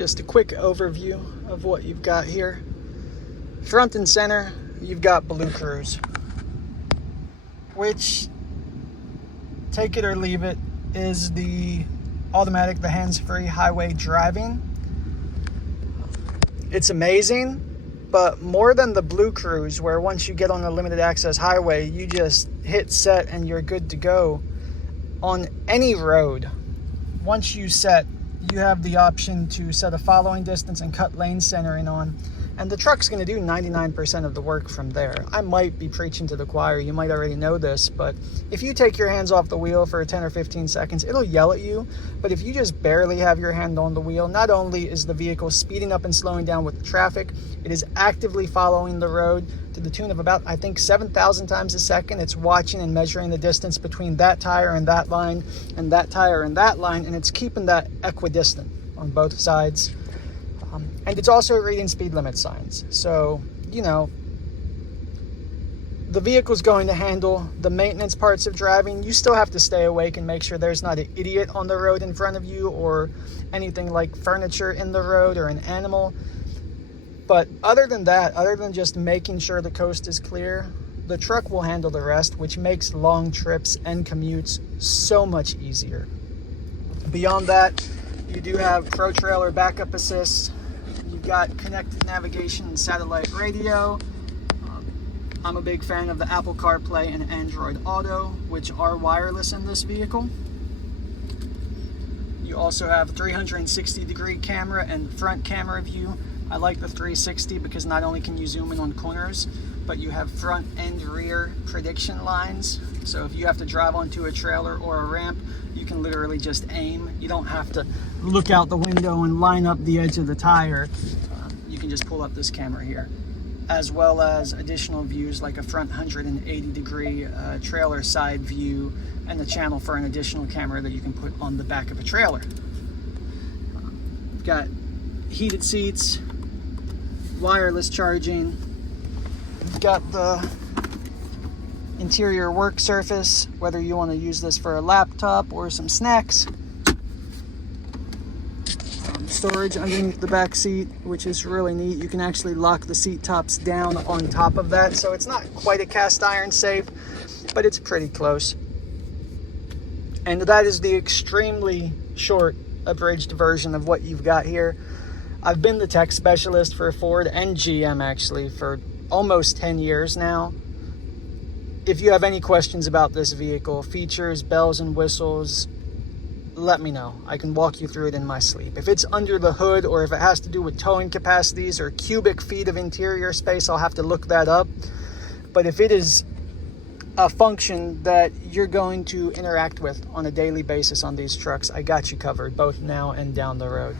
Just a quick overview of what you've got here. Front and center, you've got Blue Cruise, which, take it or leave it, is the automatic, the hands-free highway driving. It's amazing, but more than the Blue Cruise, where once you get on a limited access highway, you just hit set and you're good to go. On any road, once you set, you have the option to set a following distance and cut lane centering on, and the truck's going to do 99% of the work from there. I might be preaching to the choir, you might already know this, but if you take your hands off the wheel for 10 or 15 seconds, it'll yell at you. But if you just barely have your hand on the wheel, not only is the vehicle speeding up and slowing down with the traffic, it is actively following the road to the tune of about, I think, 7,000 times a second. It's watching and measuring the distance between that tire and that line, and that tire and that line, and it's keeping that equidistant on both sides. And it's also reading speed limit signs. So, you know, the vehicle's going to handle the maintenance parts of driving. You still have to stay awake and make sure there's not an idiot on the road in front of you, or anything like furniture in the road or an animal. But other than that, other than just making sure the coast is clear, the truck will handle the rest, which makes long trips and commutes so much easier. Beyond that, you do have Pro Trailer backup assist. You've got connected navigation and satellite radio. I'm a big fan of the Apple CarPlay and Android Auto, which are wireless in this vehicle. You also have 360-degree camera and front camera view. I like the 360 because not only can you zoom in on corners, but you have front and rear prediction lines. So if you have to drive onto a trailer or a ramp, you can literally just aim. You don't have to look out the window and line up the edge of the tire. You can just pull up this camera here, as well as additional views like a front 180-degree trailer side view, and the channel for an additional camera that you can put on the back of a trailer. You've got heated seats, wireless charging. You've got the interior work surface, whether you want to use this for a laptop or some snacks. Storage underneath the back seat, which is really neat. You can actually lock the seat tops down on top of that, so it's not quite a cast iron safe, but it's pretty close. And that is the extremely short, abridged version of what you've got here. I've been the tech specialist for Ford and GM actually for almost 10 years now. If you have any questions about this vehicle, features, bells and whistles, let me know. I can walk you through it in my sleep. If it's under the hood, or if it has to do with towing capacities or cubic feet of interior space, I'll have to look that up. But if it is a function that you're going to interact with on a daily basis on these trucks, I got you covered, both now and down the road.